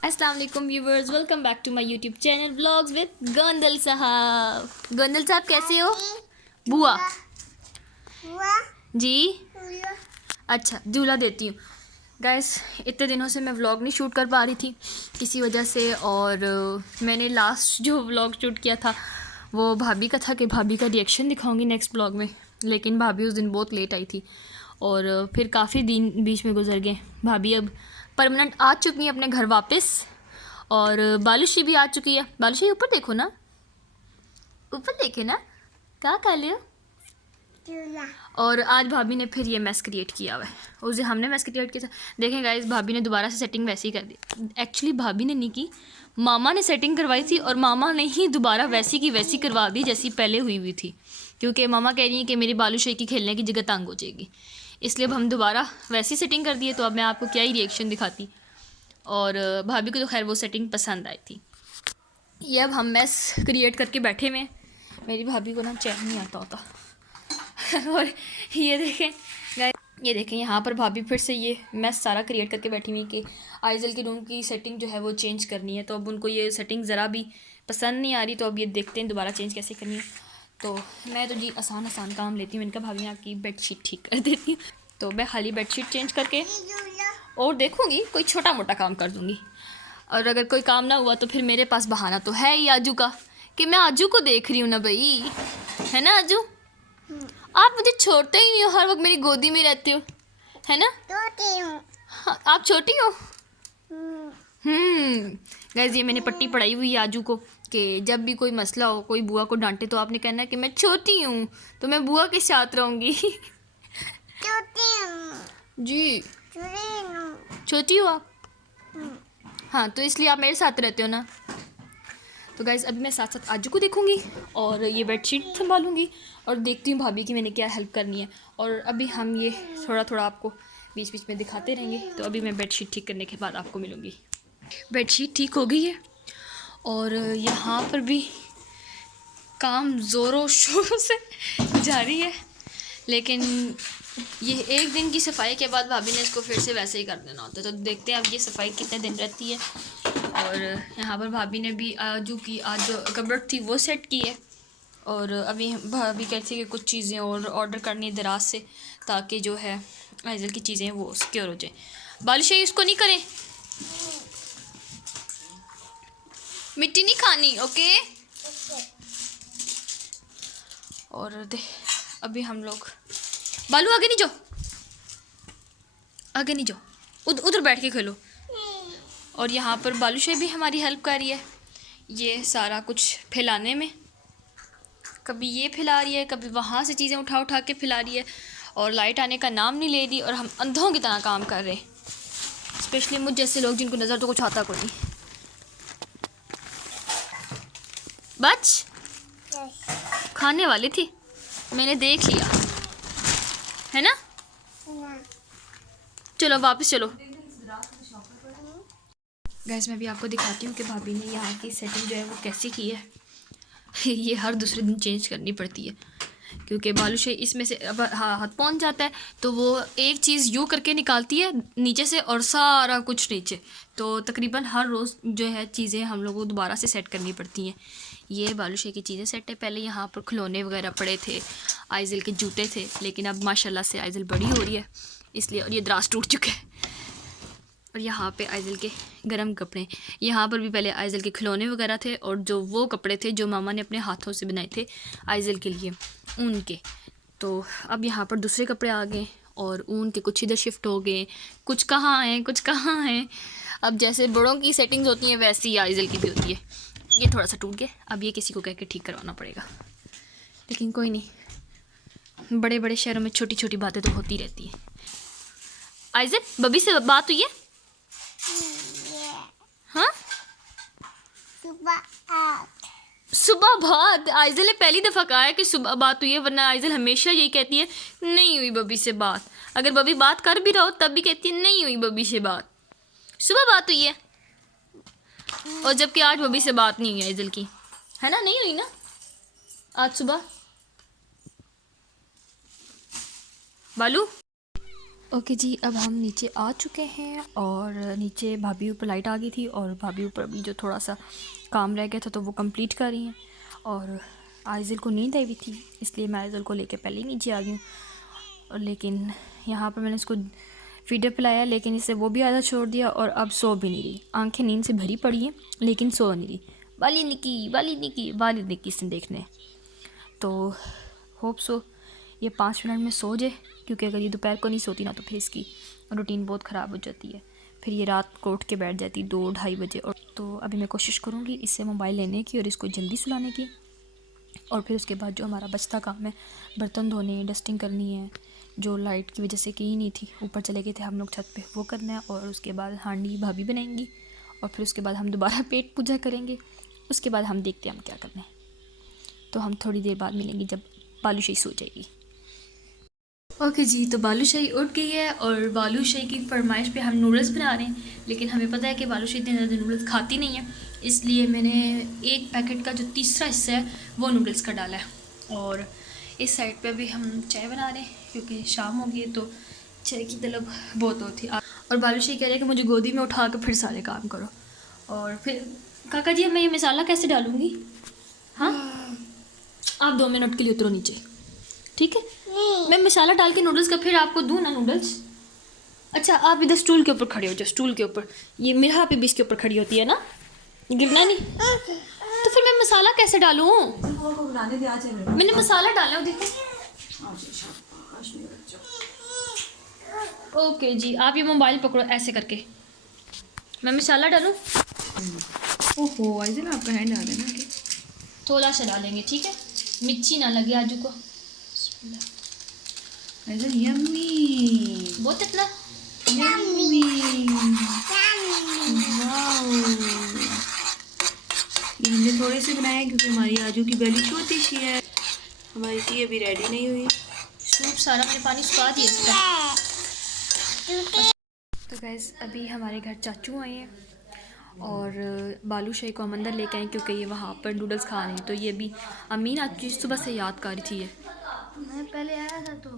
अस्सलाम वालेकुम viewers, welcome back to my YouTube channel vlogs with Gondal साहब। गोंदल साहब कैसे हो? बुआ जी अच्छा झूला देती हूँ। गाइस इतने दिनों से मैं व्लॉग नहीं शूट कर पा रही थी किसी वजह से, और मैंने लास्ट जो व्लॉग शूट किया था वो भाभी का था कि भाभी का रिएक्शन दिखाऊंगी नेक्स्ट व्लॉग में, लेकिन भाभी उस दिन बहुत लेट आई थी और फिर काफ़ी दिन बीच में गुजर गए। भाभी अब परमानेंट आ चुकी हैं अपने घर वापस, और बालूशी भी आ चुकी है। बालूशी ऊपर देखो ना, ऊपर देखे ना, क्या कर रहे हो? और आज भाभी ने फिर ये मैस क्रिएट किया हुआ है। उस दिन हमने मैस क्रिएट किया था। देखें गाइस, भाभी ने दोबारा से सेटिंग वैसी ही कर दी। एक्चुअली भाभी ने नहीं की, मामा ने सेटिंग करवाई थी और मामा ने ही दोबारा वैसी की वैसी करवा दी जैसी पहले हुई थी, क्योंकि मामा कह रही हैं कि मेरी बालूशाही की खेलने की जगह तंग हो जाएगी, इसलिए अब हम दोबारा वैसी सेटिंग कर दिए। तो अब मैं आपको क्या ही रिएक्शन दिखाती। और भाभी को तो खैर वो सेटिंग पसंद आई थी। ये अब हम मैस क्रिएट करके बैठे हुए हैं। मेरी भाभी को ना चैन नहीं आता होता और ये देखें गाइस, ये देखें यहाँ पर भाभी फिर से ये मैस सारा क्रिएट करके बैठी हुई कि आइजल के रूम की सेटिंग जो है वो चेंज करनी है। तो अब उनको ये सेटिंग ज़रा भी पसंद नहीं आ रही, तो अब ये देखते हैं दोबारा चेंज कैसे करनी है। तो मैं तो जी आसान आसान काम लेती हूँ। इनका भाभी आपकी बेडशीट ठीक कर देती हूँ, तो मैं खाली बेडशीट चेंज करके और देखूँगी, कोई छोटा मोटा काम कर दूँगी। और अगर कोई काम ना हुआ तो फिर मेरे पास बहाना तो है ही आजू का, कि मैं आजू को देख रही हूँ ना भाई, है ना आजू? आप मुझे छोड़ते ही नहीं हो, हर वक्त मेरी गोदी में रहते हो, है ना? हाँ, आप छोटी हो। गाइस ये मैंने पट्टी पढ़ाई हुई है आजू को कि जब भी कोई मसला हो, कोई बुआ को डांटे, तो आपने कहना है कि मैं छोटी हूँ तो मैं बुआ के साथ रहूँगी। जी छोटी हो आप? हाँ, तो इसलिए आप मेरे साथ रहते हो ना। तो गाइज़ अभी मैं साथ साथ आजू को देखूंगी और ये बेडशीट संभालूंगी और देखती हूँ भाभी की मैंने क्या हेल्प करनी है। और अभी हम ये थोड़ा थोड़ा आपको बीच बीच में दिखाते रहेंगे। तो अभी मैं बेडशीट ठीक करने के बाद आपको मिलूँगी। बेडशीट ठीक हो गई है और यहाँ पर भी काम ज़ोरों शोरों से जारी है, लेकिन ये एक दिन की सफाई के बाद भाभी ने इसको फिर से वैसे ही कर देना होता है। तो देखते हैं अब ये सफाई कितने दिन रहती है। और यहाँ पर भाभी ने भी आजू की आज जो कबर्ड थी वो सेट की है, और अभी भाभी कहती है कि कुछ चीज़ें और ऑर्डर करनी है दराज से, ताकि जो है आइजल की चीज़ें वो सिक्योर हो जाए। बालूशाही इसको नहीं करें, मिट्टी नहीं खानी, ओके? और अभी हम लोग, बालू आगे नहीं जाओ, आगे नहीं जाओ, उधर बैठ के खेलो। और यहाँ पर बालूशाही भी हमारी हेल्प कर रही है ये सारा कुछ फैलाने में। कभी ये फैला रही है, कभी वहाँ से चीज़ें उठा उठा के फैला रही है, और लाइट आने का नाम नहीं ले रही, और हम अंधों की तरह काम कर रहे हैं। स्पेशली मुझ जैसे लोग जिनको नज़र तो कुछ आता कोई नहीं। बच खाने वाली थी, मैंने देख लिया, है ना? चलो वापस चलो। गैस मैं भी आपको दिखाती हूँ कि भाभी ने यहाँ की सेटिंग जो है वो कैसी की है। ये हर दूसरे दिन चेंज करनी पड़ती है, क्योंकि बालूशाही इसमें से अब हाथ पहुँच जाता है तो वो एक चीज़ यूँ करके निकालती है नीचे से और सारा कुछ नीचे। तो तकरीबन हर रोज़ जो है चीज़ें हम लोगों को दोबारा से सेट करनी पड़ती हैं। ये बालूशाही की चीज़ें सेट है। पहले यहाँ पर खिलौने वगैरह पड़े थे, आइजल के जूते थे, लेकिन अब माशाल्लाह से आइजल बड़ी हो रही है इसलिए, और ये दराज टूट चुके हैं। और यहाँ पे आइजल के गर्म कपड़े, यहाँ पर भी पहले आइजल के खिलौने वगैरह थे, और जो वो कपड़े थे जो मामा ने अपने हाथों से बनाए थे आइजल के लिए, ऊन के। तो अब यहाँ पर दूसरे कपड़े आ गए और ऊन के कुछ इधर शिफ्ट हो गए, कुछ कहाँ हैं कुछ कहाँ हैं। अब जैसे बड़ों की सेटिंग्स होती हैं वैसी ही आइजल की भी होती है। ये थोड़ा सा टूट गया, अब ये किसी को कह के ठीक करवाना पड़ेगा, लेकिन कोई नहीं, बड़े बड़े शहरों में छोटी छोटी बातें तो होती रहती हैं। आइजल बबी से बात हुई है? हाँ सुबह बात आइजल ने पहली दफ़ा कहा है कि सुबह बात हुई है, वरना आइजल हमेशा यही कहती है नहीं हुई बबी से बात। अगर बबी बात कर भी रहो तब भी कहती है नहीं हुई बबी से बात। सुबह बात हुई है, और जबकि आज बबी से बात नहीं हुई आइजल की, है ना? नहीं हुई ना आज सुबह? बालू ओके जी, अब हम नीचे आ चुके हैं और नीचे भाभी ऊपर लाइट आ गई थी और भाभी ऊपर अभी जो थोड़ा सा काम रह गया था तो वो कंप्लीट कर रही हैं। और आइज़ल को नींद आई हुई थी इसलिए मैं आइज़ल को लेके पहले ही नीचे आ गई हूँ। और लेकिन यहाँ पर मैंने इसको फीडर पिलाया लेकिन इसे वो भी आधा छोड़ दिया और अब सो भी नहीं रही। आंखें नींद से भरी पड़ी हैं लेकिन सो नहीं रही। वाली निकी इसने देखने। तो होप सो ये 5 मिनट में सो जाए, क्योंकि अगर ये दोपहर को नहीं सोती ना तो फिर इसकी रूटीन बहुत ख़राब हो जाती है। फिर ये रात को उठ के बैठ जाती 2-2:30 बजे। और तो अभी मैं कोशिश करूँगी इससे मोबाइल लेने की और इसको जल्दी सुलाने की। और फिर उसके बाद जो हमारा बचता काम है, बर्तन धोने, डस्टिंग करनी है, जो लाइट की वजह से की ही नहीं थी, ऊपर चले गए थे हम लोग छत पे, वो करना है। और उसके बाद हांडी भाभी बनाएंगी और फिर उसके बाद हम दोबारा पेट पूजा करेंगे। उसके बाद हम देखते हैं हम क्या करना है। तो हम थोड़ी देर बाद मिलेंगे जब बालूशाही सो जाएगी। ओके जी, तो बालूशाही उठ गई है और बालूशाही की फरमाइश पे हम नूडल्स बना रहे हैं। लेकिन हमें पता है कि बालूशाही इतने ज़्यादा नूडल्स खाती नहीं है, इसलिए मैंने एक पैकेट का जो तीसरा हिस्सा है वो नूडल्स का डाला है। और इस साइड पे भी हम चाय बना रहे हैं क्योंकि शाम हो गई है तो चाय की तलब बहुत होती है। और बालूशाही कह रहे हैं कि मुझे गोदी में उठा कर फिर सारे काम करो। और फिर काका जी मैं ये मसाला कैसे डालूँगी? हाँ, आप 2 मिनट के लिए उतरो नीचे, ठीक है? मैं मसाला डाल के नूडल्स का फिर आपको दूँ ना नूडल्स? अच्छा, आप इधर स्टूल के ऊपर खड़े हो जाओ, स्टूल के ऊपर। ये मिरहा पे भी इसके ऊपर खड़ी होती है ना, गिरना नहीं। तो फिर मैं मसाला कैसे डालूँ? मैंने मसाला डाला है, देखो। ओके जी, आप ये मोबाइल पकड़ो ऐसे करके, मैं मसाला डालूँ? ओहो आइज़ल आपका हैंड आ गया ना। थोड़ा सा डालेंगे, ठीक है? मिर्ची ना लगे आजू को। आइज़ल यम्मी, बहुत इतना यम्मी, वाओ। ये हमने थोड़े से बनाया क्योंकि हमारी आजू की बेली छोटी सी है, हमारी टी अभी रेडी नहीं हुई। सूप सारा मैंने पानी सुखा दिया इसका। तो गैस अभी हमारे घर चाचू आए हैं और बालूशाही को हम अंदर लेके आए क्योंकि ये वहाँ पर नूडल्स खा रहे हैं। तो ये भी अमीन आज सुबह से याद कर रही थी, ये मैं पहले आया था तो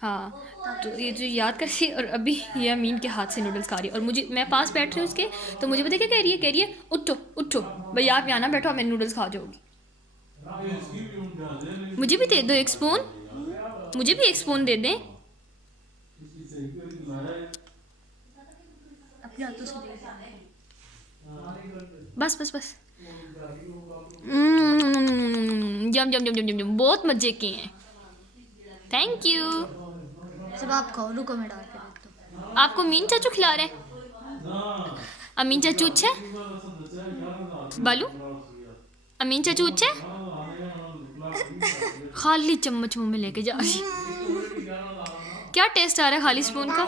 हाँ, तो ये जो याद कर रही है और अभी ये अमीन के हाथ से नूडल्स खा रही है। और मुझे, मैं पास बैठ रही हूँ उसके, तो मुझे पता क्या कह रही है उठो उठो भाई, आप यहाँ ना बैठो, मैं नूडल्स खा जाओगी। मुझे भी दे दो एक स्पून, मुझे भी एक स्पून दे दें। अपने हाथों से दे। बस बस बस। जम जम जम जम जम जम, बहुत मज़े किए हैं, थैंक यू। सब आप खाओ, रुको मैं डाल के देता हूँ। आपको अमीन चाचू खिला रहे हैं? अमीन चाचू अच्छे बालू, अमीन चाचू अच्छे खाली चम्मच मुंह में लेके जा रही। क्या टेस्ट आ रहा है खाली स्पून का?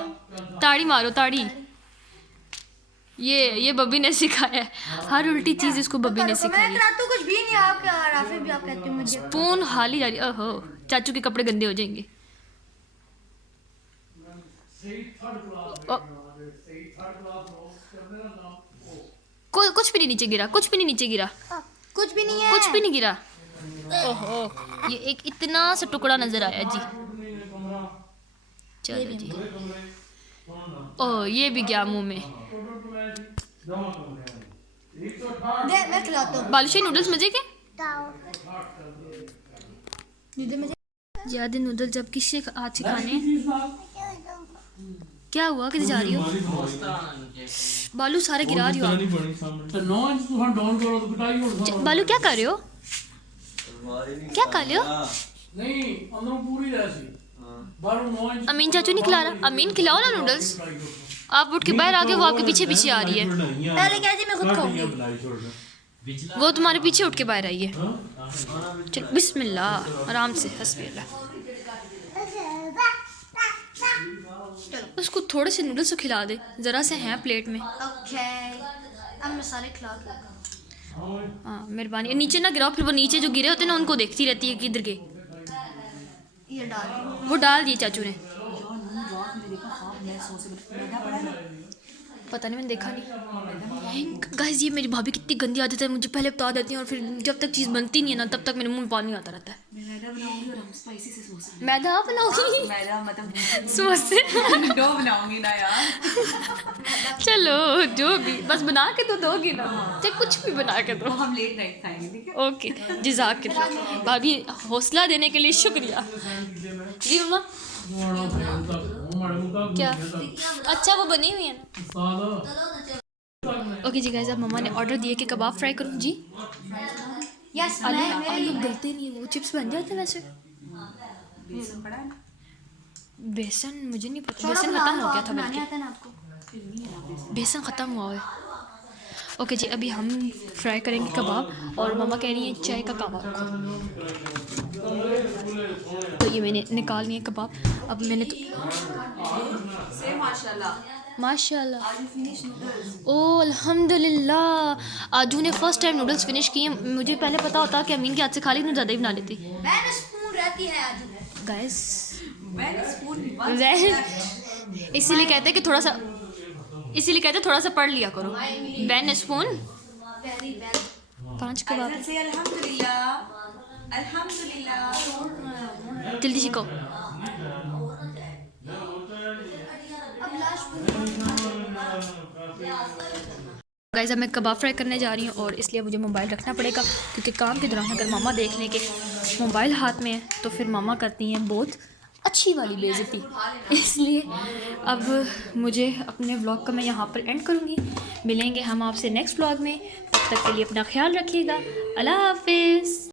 ताड़ी मारो ताड़ी। ये बब्बी ने सिखाया है, हर उल्टी चीज़ इसको बब्बी ने सिखाई मैं है। खिलाता हूँ कुछ भी नहीं, आप क्या राफी भी आप कहते हो मुझे। स्पून खाली जा रही। ओहो, चाचू के कपड़े गंदे हो जाएंगे। कुछ भी नहीं नीचे गिरा, कुछ भी नहीं नीचे गिरा, कुछ भी नहीं है, कुछ भी नहीं गिरा। ओहो, ये एक इतना सा टुकड़ा नजर आया जी। चलो जी, ओह ये भी गया मुंह में। दे मैं खिलाता हूँ। बालूशाही नूडल्स मजे के मुझे याद है नूडल्स जब किससे हाथ से खाने हैं? क्या हुआ, किधर जा रही हो? बालू सारे गिरा रही हो आप। बालू क्या कर रहे हो, क्या कर रहे हो? अमीन चाचू नहीं खिला रहा, अमीन खिलाओ ना नूडल्स। आप उठ के बाहर आ गए, वो आपके पीछे पीछे आ रही है। पहले क्या थी, मैं खुद खाऊंगी। वो तुम्हारे पीछे उठ के बाहर आई है। चलो बिस्मिल्लाह, आराम से, हस्बी अल्लाह। उसको थोड़े से नूडल्स तो खिला दे, ज़रा से हैं प्लेट में। ओके अब मसाले खिला दूँ। हाँ मेहरबानी, नीचे ना गिराओ, फिर वो नीचे जो गिरे होते हैं ना उनको देखती रहती है किधर गए। ये डाल वो डाल दिए चाचू ने, पता नहीं मैंने देखा नहीं। गाइस ये मेरी भाभी कितनी गंदी आदत है, मुझे पहले बता देती हैं और फिर जब तक चीज़ बनती नहीं है ना तब तक मेरे मुंह में पानी आता रहता है। मैदा बनाऊंगी और हम स्पाइसी से समोसे मैदा आप बनाओगी? मैदा मतलब समोसे डो बनाऊंगी ना यार। चलो जो भी, बस बना के तो दोगी ना, चाहे कुछ भी बना के दो। हम लेट नाइट खाएंगे, ठीक है? ओके, जज़ाकिल्लाह भाभी, हौसला देने के लिए शुक्रिया जी मम्मा। क्या? अच्छा वो बनी हुई है ना। ओके जी गाइस, अब मम्मा ने ऑर्डर दिए कि कबाब फ्राई करूँ जी। यस आलू गलते नहीं, वो चिप्स बन जाते हैं वैसे। बेसन पड़ा है ना? बेसन मुझे नहीं पता, बेसन ख़त्म हो गया था बल्कि, आता है ना आपको। बेसन ख़त्म हुआ है। ओके जी, अभी हम फ्राई करेंगे कबाब और मम्मा कह रही है चाय का कबाब खाओ। तो ये मैंने निकाल लिए कबाब। अब मैंने तो से माशाल्लाह माशाल्लाह, ओ अल्हम्दुलिल्लाह, आजू ने फर्स्ट टाइम नूडल्स फिनिश किए। मुझे पहले पता होता कि अमीन के हाथ से खा ली तो ज़्यादा ही बना लेती। मैंने स्पून रहती है आज। गाइस मैंने स्पून इसीलिए कहते हैं कि थोड़ा सा, इसीलिए कहते हैं थोड़ा सा पढ़ लिया करो। Ban spoon very well. 5 कबाब से अल्हम्दुलिल्लाह अल्हम्दुलिल्लाह। जल्दी सीखो। गाइस अब मैं कबाब फ्राई करने जा रही हूँ और इसलिए मुझे मोबाइल रखना पड़ेगा, क्योंकि काम के दौरान अगर मामा देख लें कि मोबाइल हाथ में है तो फिर मामा करती हैं बहुत अच्छी वाली बेइज्जती। इसलिए अब मुझे अपने व्लॉग का मैं यहाँ पर एंड करूँगी। मिलेंगे हम आपसे नेक्स्ट व्लॉग में, तब तक के लिए अपना ख्याल रखिएगा। अल्लाह हाफिज़।